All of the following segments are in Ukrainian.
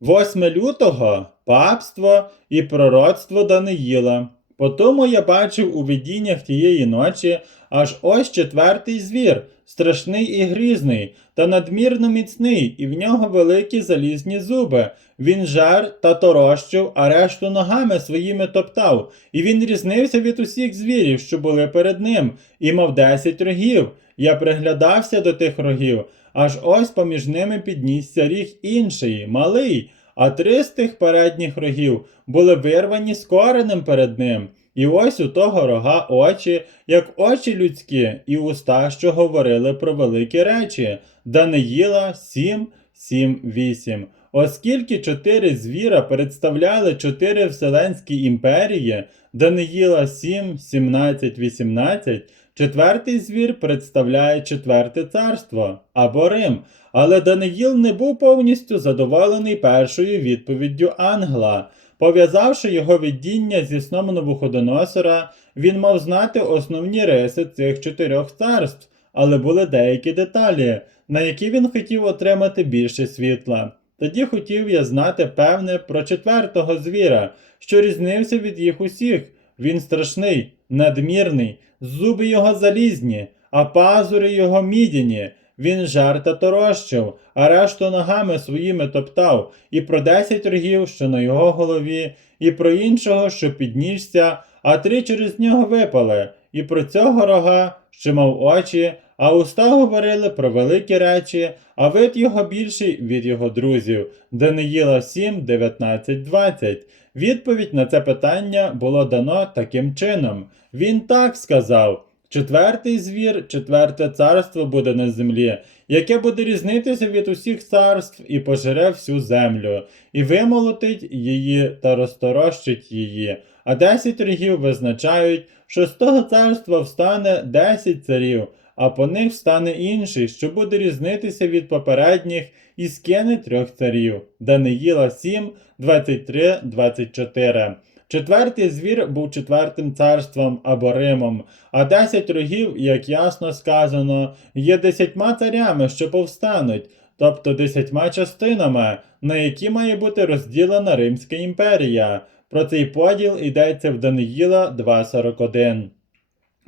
8 лютого папство і пророцтво Даниїла. Потому я бачив у видіннях тієї ночі аж ось четвертий звір, страшний і грізний, та надмірно міцний, і в нього великі залізні зуби. Він жар та торощив, а решту ногами своїми топтав, і він різнився від усіх звірів, що були перед ним, і мав десять рогів. Я приглядався до тих рогів, аж ось поміж ними піднісся ріг інший, малий, а три з тих передніх рогів були вирвані з коренем перед ним. І ось у того рога очі, як очі людські, і уста, що говорили про великі речі. Даниїла 7, 7, 8. Оскільки чотири звіра представляли чотири вселенські імперії, Даниїла 7, 17, 18, четвертий звір представляє четверте царство або Рим. Але Даниїл не був повністю задоволений першою відповіддю ангела. Пов'язавши його видіння зі сном Новоходоносора, він мав знати основні риси цих чотирьох царств, але були деякі деталі, на які він хотів отримати більше світла. Тоді хотів я знати певне про четвертого звіра, що різнився від їх усіх. Він страшний, надмірний, зуби його залізні, а пазури його мідяні. Він жар та торощив, а решту ногами своїми топтав, і про десять рогів, що на його голові, і про іншого, що підніжся, а три через нього випали, і про цього рога, що мав очі, а уста говорили про великі речі, а вид його більший від його друзів. Даниїла 7, 19, 20. Відповідь на це питання було дано таким чином. Він так сказав. Четвертий звір, четверте царство буде на землі, яке буде різнитися від усіх царств і пожере всю землю, і вимолотить її та розторощить її. А десять рогів визначають, що з того царства встане десять царів, а по них встане інший, що буде різнитися від попередніх, і скине трьох царів. Даниїла 7, 23, 24. Четвертий звір був четвертим царством або Римом, а десять рогів, як ясно сказано, є десятьма царями, що повстануть, тобто десятьма частинами, на які має бути розділена Римська імперія. Про цей поділ йдеться в Даниїла 2.41.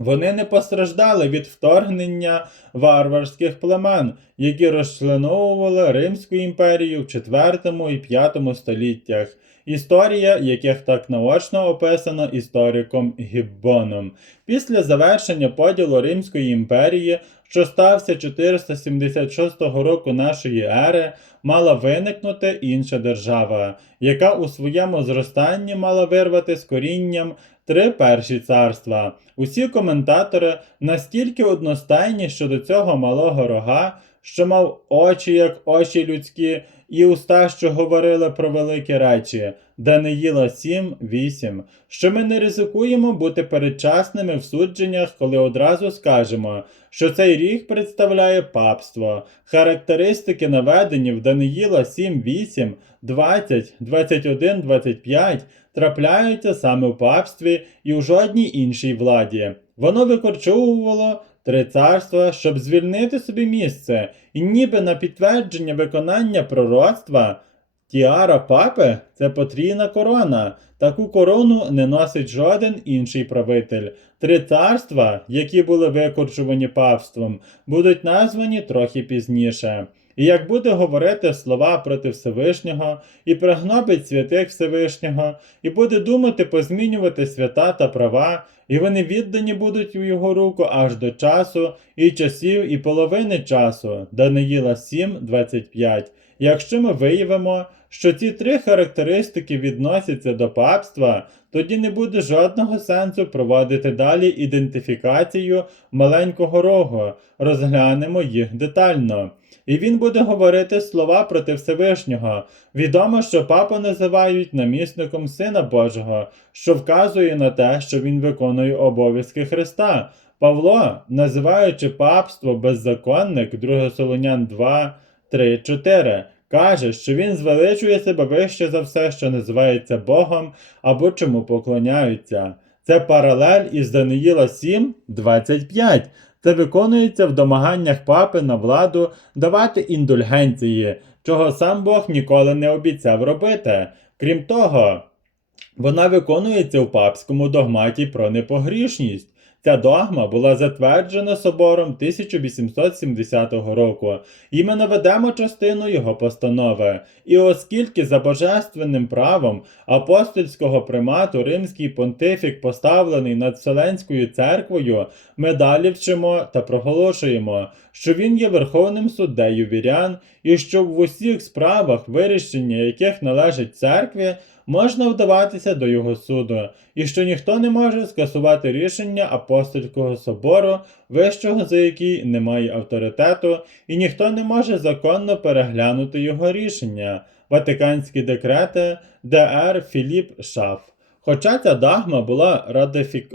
Вони не постраждали від вторгнення варварських племен, які розчленовували Римську імперію в IV і V століттях. Історія, яких так наочно описано істориком Гіббоном. Після завершення поділу Римської імперії, що стався 476 року нашої ери, мала виникнути інша держава, яка у своєму зростанні мала вирвати з корінням три перші царства. Усі коментатори настільки одностайні щодо цього малого рога, що мав очі, як очі людські, і уста, що говорили про великі речі, Даниїла 7, 8, що ми не ризикуємо бути передчасними в судженнях, коли одразу скажемо, що цей ріг представляє папство. Характеристики наведені в Даниїла 7, 8, 20, 21, 25 трапляються саме в папстві і у жодній іншій владі. Воно викорчовувало три царства, щоб звільнити собі місце, і ніби на підтвердження виконання пророцтва. Тіара папи це потрійна корона. Таку корону не носить жоден інший правитель. Три царства, які були викорчувані папством, будуть названі трохи пізніше. І як буде говорити слова проти Всевишнього, і пригнобить святих Всевишнього, і буде думати позмінювати свята та права, і вони віддані будуть у його руку аж до часу, і часів, і половини часу. Даниїла 7, 25. Якщо ми виявимо, що ці три характеристики відносяться до папства, тоді не буде жодного сенсу проводити далі ідентифікацію маленького рогу, розглянемо їх детально. І він буде говорити слова проти Всевишнього. Відомо, що папу називають намісником Сина Божого, що вказує на те, що він виконує обов'язки Христа. Павло, називаючи папство беззаконник, 2 Солонян 2, 3, 4, каже, що він звеличує себе вище за все, що називається Богом або чому поклоняються. Це паралель із Даниїла 7, 25. Це виконується в домаганнях папи на владу давати індульгенції, чого сам Бог ніколи не обіцяв робити. Крім того, вона виконується у папському догматі про непогрішність. Ця догма була затверджена собором 1870 року, і ми наведемо частину його постанови. І оскільки за божественним правом апостольського примату римський понтифік поставлений над Вселенською церквою, ми далі вчимо та проголошуємо, що він є верховним суддею вірян, і що в усіх справах, вирішення яких належить церкві, можна вдаватися до його суду, і що ніхто не може скасувати рішення апостольського собору, вищого за який немає авторитету, і ніхто не може законно переглянути його рішення. Ватиканські декрети Д.Р. Філіп Шаф. Хоча ця догма була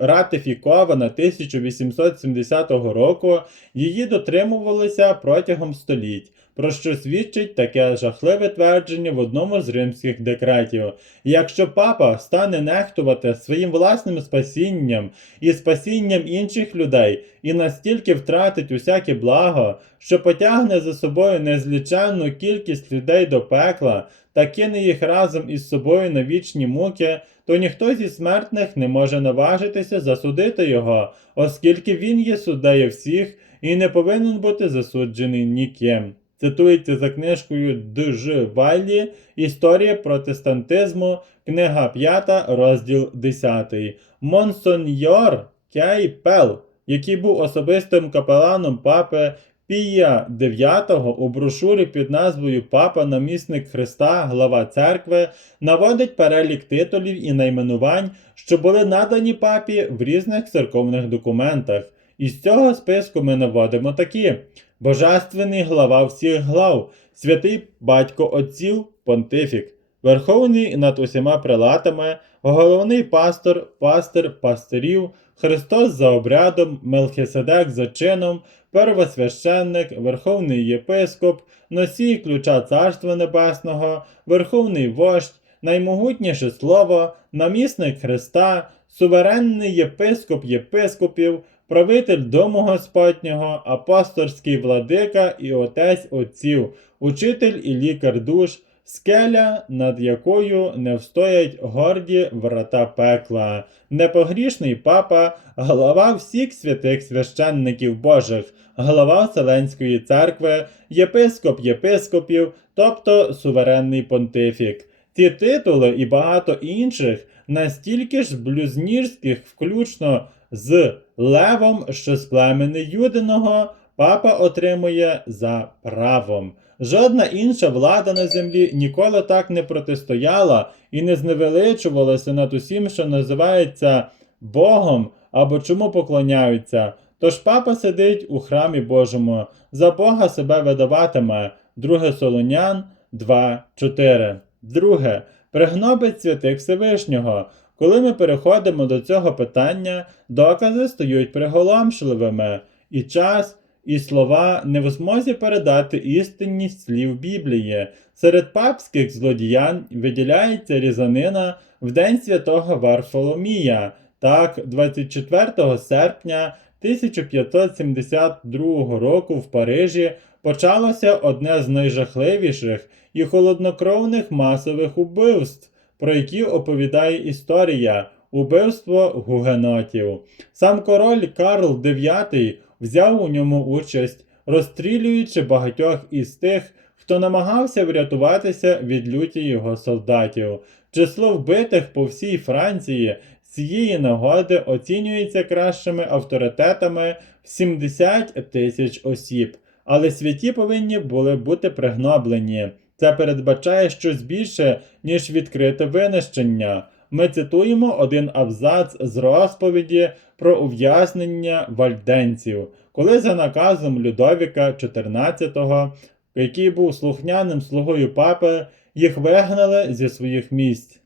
ратифікована 1870 року, її дотримувалися протягом століть, про що свідчить таке жахливе твердження в одному з римських декретів. Якщо папа стане нехтувати своїм власним спасінням і спасінням інших людей і настільки втратить усяке благо, що потягне за собою незліченну кількість людей до пекла та кине їх разом із собою на вічні муки, то ніхто зі смертних не може наважитися засудити його, оскільки він є суддею всіх і не повинен бути засуджений ніким. Цитується за книжкою Дж. Вайлі Історія протестантизму, книга 5, розділ 10. Монсоньор Кей Пел, який був особистим капеланом папи Пія IX у брошурі під назвою Папа намісник Христа, глава церкви, наводить перелік титулів і найменувань, що були надані папі в різних церковних документах. Із цього списку ми наводимо такі: Божественний глава всіх глав, святий батько отців, понтифік, верховний над усіма прилатами, головний пастор, пастир пастирів, Христос за обрядом, Мелхиседек за чином, первосвященник, верховний єпископ, носій ключа Царства Небесного, верховний вождь, наймогутніше слово, намісник Христа, суверенний єпископ єпископів, правитель дому Господнього, апостольський владика і отець отців, учитель і лікар душ, скеля, над якою не встоять горді врата пекла, непогрішний папа, глава всіх святих священників Божих, глава Вселенської церкви, єпископ єпископів, тобто суверенний понтифік. Ці титули і багато інших настільки ж блюзнірських, включно з левом, що з племени Юдиного, папа отримує за правом. Жодна інша влада на землі ніколи так не протистояла і не зневеличувалася над усім, що називається Богом або чому поклоняються. Тож папа сидить у храмі Божому, за Бога себе видаватиме. 2 Солонян 2.4. Друге. Пригнобить святих Всевишнього. Коли ми переходимо до цього питання, докази стають приголомшливими, і час, і слова не в змозі передати істинність слів Біблії. Серед папських злодіян виділяється різанина в День святого Варфоломія. Так, 24 серпня 1572 року в Парижі почалося одне з найжахливіших і холоднокровних масових убивств, про які оповідає історія убивство гугенотів. Сам король Карл IX взяв у ньому участь, розстрілюючи багатьох із тих, хто намагався врятуватися від люті його солдатів. Число вбитих по всій Франції цієї нагоди оцінюється кращими авторитетами в 70 тисяч осіб. Але святі повинні були бути пригноблені. Це передбачає щось більше, ніж відкрите винищення. Ми цитуємо один абзац з розповіді про ув'язнення вальденців, коли за наказом Людовіка XIV, який був слухняним слугою папи, їх вигнали зі своїх місць.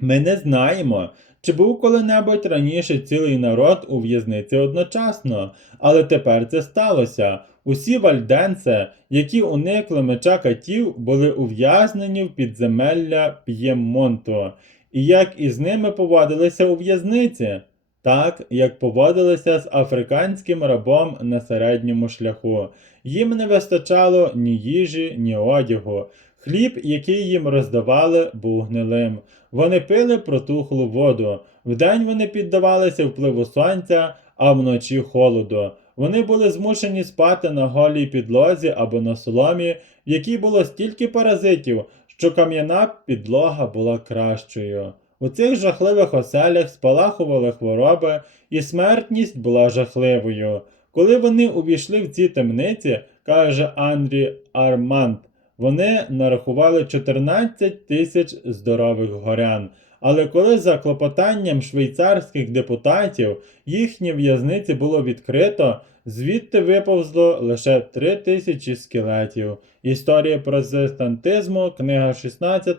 Ми не знаємо, чи був коли-небудь раніше цілий народ у в'язниці одночасно, але тепер це сталося. Усі вальденце, які уникли меча катів, були ув'язнені в підземелля П'ємонту. І як із ними поводилися у в'язниці? так як поводилися з африканським рабом на середньому шляху. Їм не вистачало ні їжі, ні одягу. Хліб, який їм роздавали, був гнилим. Вони пили протухлу воду. Вдень вони піддавалися впливу сонця, а вночі холоду. Вони були змушені спати на голій підлозі або на соломі, в якій було стільки паразитів, що кам'яна підлога була кращою. У цих жахливих оселях спалахували хвороби, і смертність була жахливою. Коли вони увійшли в ці темниці, каже Андрі Арманд, вони нарахували 14 тисяч здорових горян. Але коли за клопотанням швейцарських депутатів їхні в'язниці було відкрито, звідти виповзло лише 3 тисячі скелетів. Історія протестантизму, книга 16,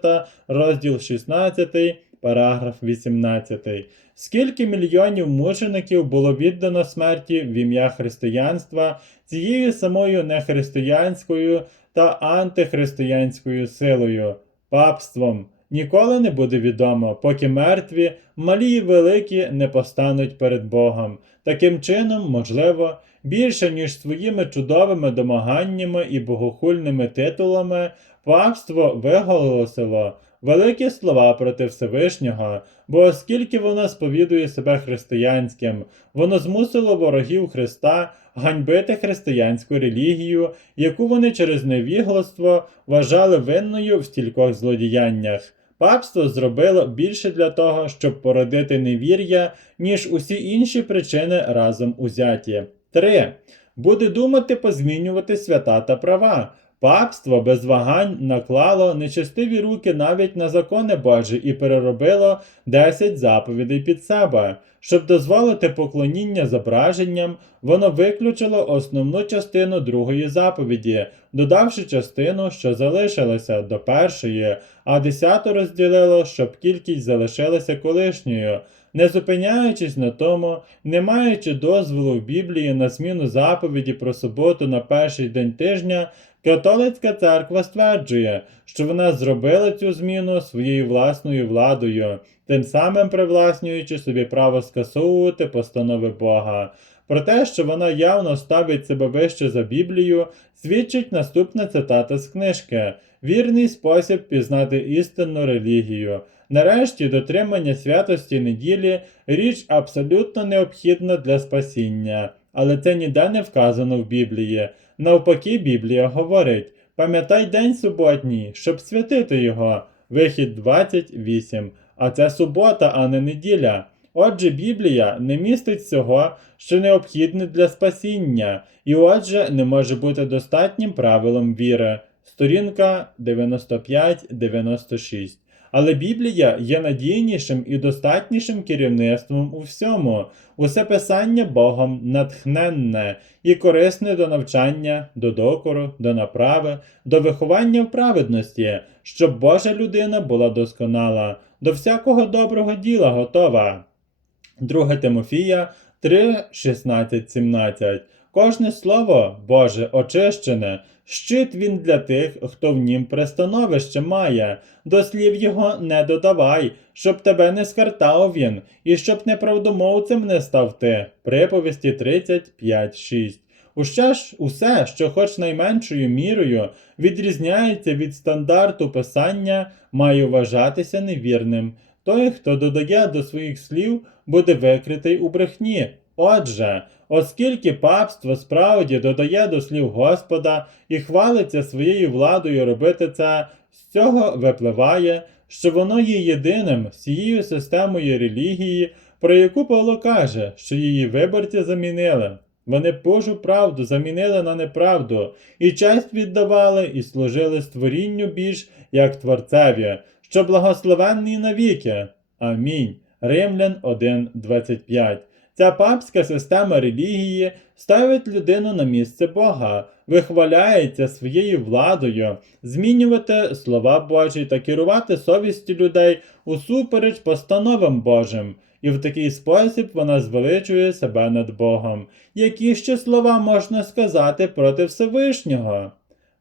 розділ 16, параграф 18. Скільки мільйонів мучеників було віддано смерті в ім'я християнства цією самою нехристиянською та антихристиянською силою, папством. Ніколи не буде відомо, поки мертві, малі і великі не постануть перед Богом. Таким чином, можливо, більше, ніж своїми чудовими домаганнями і богохульними титулами, папство виголосило великі слова проти Всевишнього, бо оскільки воно сповідує себе християнським, воно змусило ворогів Христа ганьбити християнську релігію, яку вони через невігластво вважали винною в стількох злодіяннях. Папство зробило більше для того, щоб породити невір'я, ніж усі інші причини разом узяті. 3. Буде думати позмінювати свята та права. Папство без вагань наклало нечестиві руки навіть на закони Божі і переробило 10 заповідей під себе. Щоб дозволити поклоніння зображенням, воно виключило основну частину другої заповіді, додавши частину, що залишилася до першої, а десяту розділило, щоб кількість залишилася колишньою. Не зупиняючись на тому, не маючи дозволу в Біблії на зміну заповіді про суботу на перший день тижня, католицька церква стверджує, що вона зробила цю зміну своєю власною владою, тим самим привласнюючи собі право скасовувати постанови Бога. Про те, що вона явно ставить себе вище за Біблію, свідчить наступна цитата з книжки Вірний спосіб пізнати істинну релігію. Нарешті дотримання святості неділі річ абсолютно необхідна для спасіння, але це ніде не вказано в Біблії. Навпаки, Біблія говорить: пам'ятай день суботній, щоб святити його. Вихід 28. А це субота, а не неділя. Отже, Біблія не містить всього, що необхідне для спасіння, і отже, не може бути достатнім правилом віри. Сторінка 95-96. Але Біблія є надійнішим і достатнішим керівництвом у всьому. Усе писання Богом натхненне і корисне до навчання, до докору, до направи, до виховання в праведності, щоб Божа людина була досконала, до всякого доброго діла готова. 2 Тимофія 3, 16, 17. Кожне слово Боже очищене, щит він для тих, хто в нім пристановище має, до слів його не додавай, щоб тебе не скартав він, і щоб неправдомовцем не став ти. Приповісті 35.6. Усе ж, усе, що хоч найменшою мірою відрізняється від стандарту писання, має вважатися невірним. Той, хто додає до своїх слів, буде викритий у брехні. Отже, оскільки папство справді додає до слів Господа і хвалиться своєю владою робити це, з цього випливає, що воно є єдиним всією системою релігії, про яку Павло каже, що її виборці замінили. Вони Божу правду замінили на неправду, і честь віддавали, і служили створінню більш як Творцеві, що благословенний навіки. Амінь. Римлян 1.25 Ця папська система релігії ставить людину на місце Бога, вихваляється своєю владою, змінювати слова Божі та керувати совістю людей усупереч постановам Божим, і в такий спосіб вона звеличує себе над Богом. Які ще слова можна сказати проти Всевишнього?